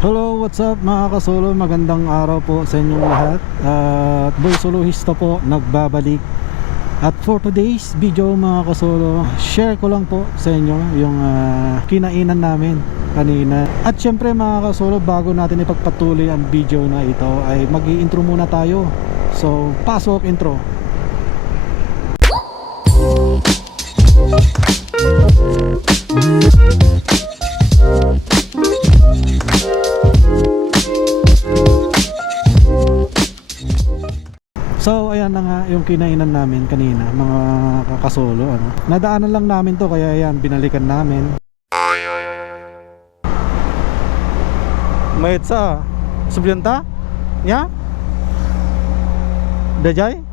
Hello, what's up mga kasolo? Magandang araw po sa inyong lahat. At Boy Soloista po nagbabalik. At for today's video mga kasolo, share ko lang po sa inyo yung kinainan namin kanina. At syempre mga kasolo, bago natin ipagpatuloy ang video na ito ay mag-i-intro muna tayo. So, pasok intro. So ayan na nga yung kinainan namin kanina mga kakasolo, ano. Nadaanan lang namin to kaya ayan binalikan namin. Mayat sa subyanta? Nya? Dajay?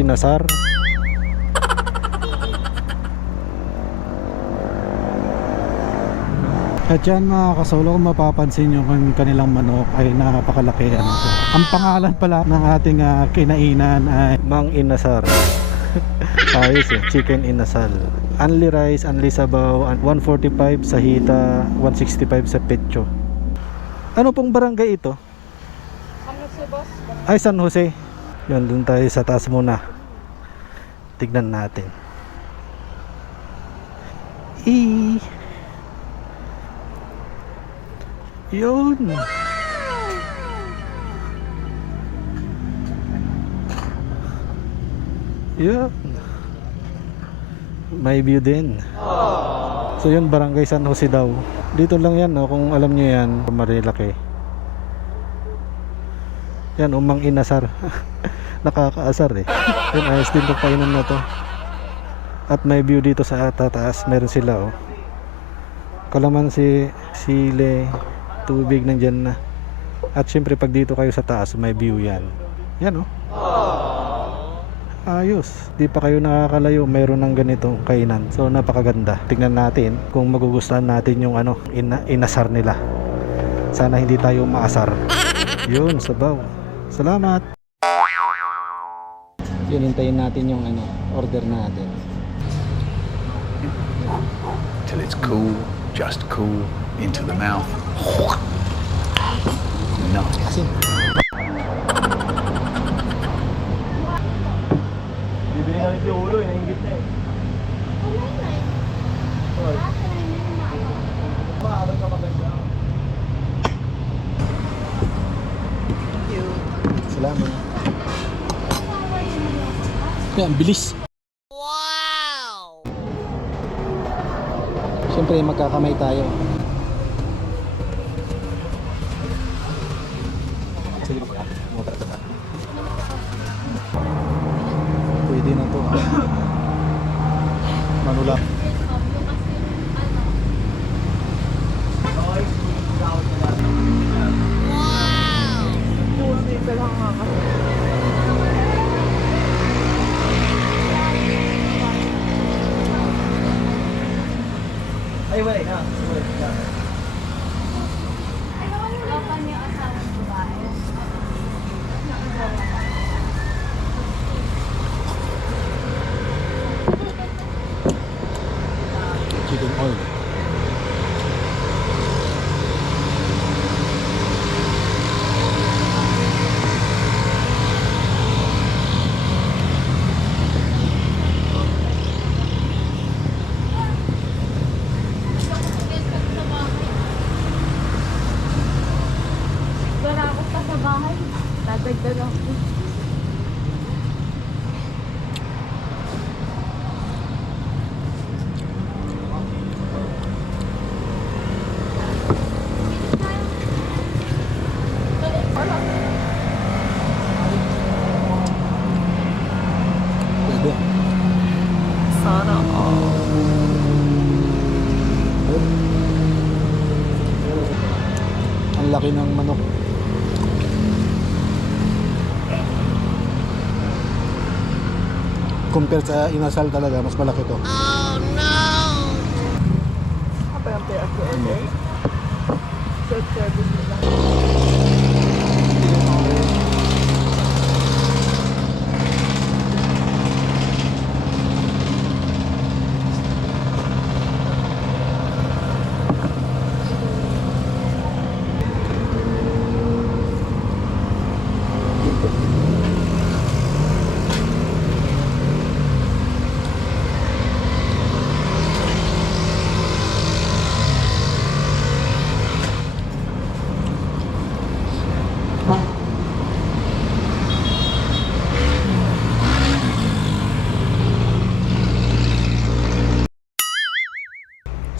Pinasar. At yan mga kasolo, kung mapapansin nyo kung kanilang manok ay napakalaki, ano. Ang pangalan pala ng ating kinainan ay Mang Inasar. Ayos eh, chicken inasal. Only rice, only sabaw, 145 sa hita, 165 sa pecho. Ano pong barangay ito? San Jose, boss. Ay, San Jose. Yun, dun tayo sa taas muna. Tignan natin. Yun. Yun. May view din. So yun, barangay San Jose daw. Dito lang yan, no? Kung alam nyo yan, Marilaki. Yan, Umang Inasar. Nakakaasar eh. Yun, ayos din itong painan na to. At may view dito sa tataas. Meron sila, oh. Kalamansi, sile, tubig nandyan na. At syempre pag dito kayo sa taas, may view yan. Yan, oh. Ayos. Di pa kayo nakakalayo, mayroon ng ganitong kainan. So napakaganda. Tingnan natin kung magugustuhan natin yung inasar nila. Sana hindi tayo maasar. Yun, sabaw. Salamat. Yun, hintayin natin yung order natin. Till it's cool, just cool, into the mouth. Nice. Asin. Bibili nga rin yung ulo, inaingit na eh. Maabot ka maganda. Salamat. Yan, bilis. Wow! Siyempre magkakamay tayo. Sige pa. Pwede na to. Manula. Ay, wala na. Lapan yung asawang babae. Chicken oil. Wala ako pa sa bahay. Dadagdag ako. Pwede. Sana Ang laki ng manok. Compare sa inasal talaga, mas malaki to. Oh no!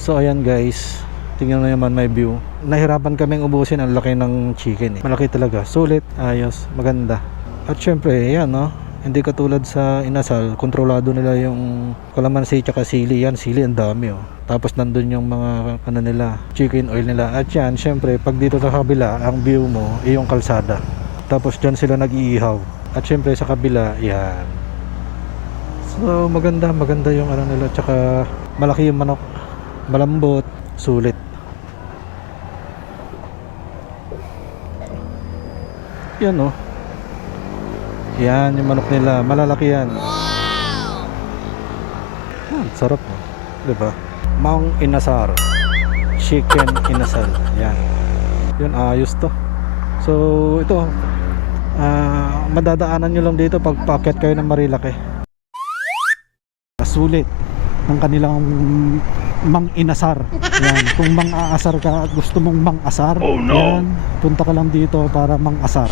So ayan guys, tingnan na naman may view. Nahirapan kaming ubusin, ang laki ng chicken eh. Malaki talaga, sulit, ayos, maganda. At syempre, yan no, hindi katulad sa inasal, kontrolado nila yung kalamansi tsaka sili. Yan, sili ang dami oh. Tapos nandun yung mga ano nila, chicken oil nila. At yan, syempre, pag dito sa kabila, ang view mo, yung kalsada. Tapos dyan sila nag-iihaw. At syempre sa kabila, yan. So maganda yung ano nila. Tsaka malaki yung manok, malambot, sulit. Yan oh. Yan yung manok nila, malalaki yan. Sarap oh. Diba? Mang Inasar, chicken inasal. Yan. Yun, ayos to. So ito, madadaanan nyo lang dito pag paakyat kayo ng Marilake. Sulit ng kanilang Mang Inasar. Yan. Kung mang-aasar ka at gusto mong mang-asar, yan, punta ka lang dito para mang-asar.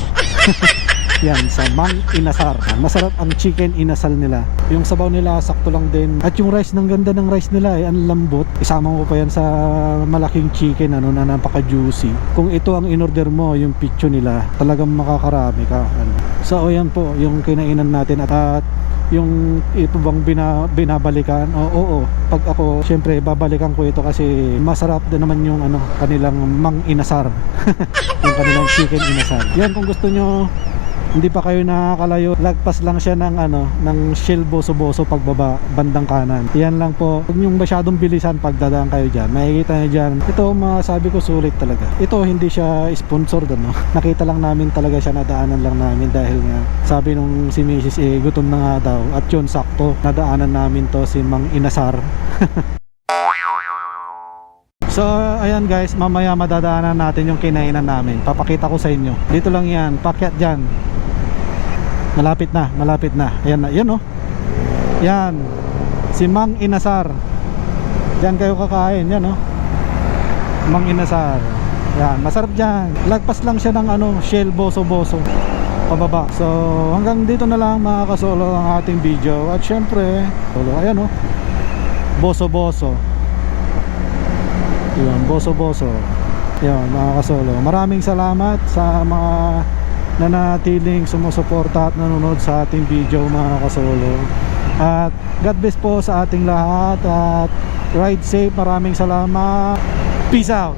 Yan, sa Mang Inasar. Masarap ang chicken inasal nila. Yung sabaw nila sakto lang din. At yung rice, ng ganda ng rice nila eh, ang lambot. Isama mo pa yan sa malaking chicken ano, na napaka juicy. Kung ito ang inorder mo, yung picture nila, talagang makakarami ka ano. So ayan po yung kinainan natin. At yung ito bang binabalikan, oo, pag ako syempre babalikan ko ito kasi masarap din naman yung ano, kanilang Mang Inasar. Yung kanilang chicken inasal. Yan, kung gusto nyo, hindi pa kayo nakakalayo, lagpas lang siya ng ano, ng Shell Boso-Boso pagbaba bandang kanan. Yan lang po. Huwag niyong masyadong bilisan pagdadaan kayo diyan. Makikita niyo diyan. Ito, masabi ko sulit talaga. Ito hindi siya sponsored ano. Nakita lang namin talaga siya, nadaanan lang namin dahil nga sabi nung si Mrs. gutom na nga daw. At yun, sakto, nadaanan namin to si Mang Inasar. So ayan guys, mamaya madadaanan natin yung kinainan namin. Papakita ko sa inyo. Dito lang yan, pakyat dyan. Malapit na, malapit na. Ayan na, yan oh. Yan, si Mang Inasar. Diyan kayo kakain, yan oh. Mang Inasar. Yan, masarap dyan. Lagpas lang siya ng ano, Shell Boso-Boso pababa. So hanggang dito na lang mga kasolo ang ating video. At syempre, ayan oh, Boso-Boso. Yun, Boso-Boso. Yun, mga kasolo, maraming salamat sa mga nanatiling sumusuporta at nanonood sa ating video mga kasolo. At God bless po sa ating lahat. At ride safe, maraming salamat. Peace out.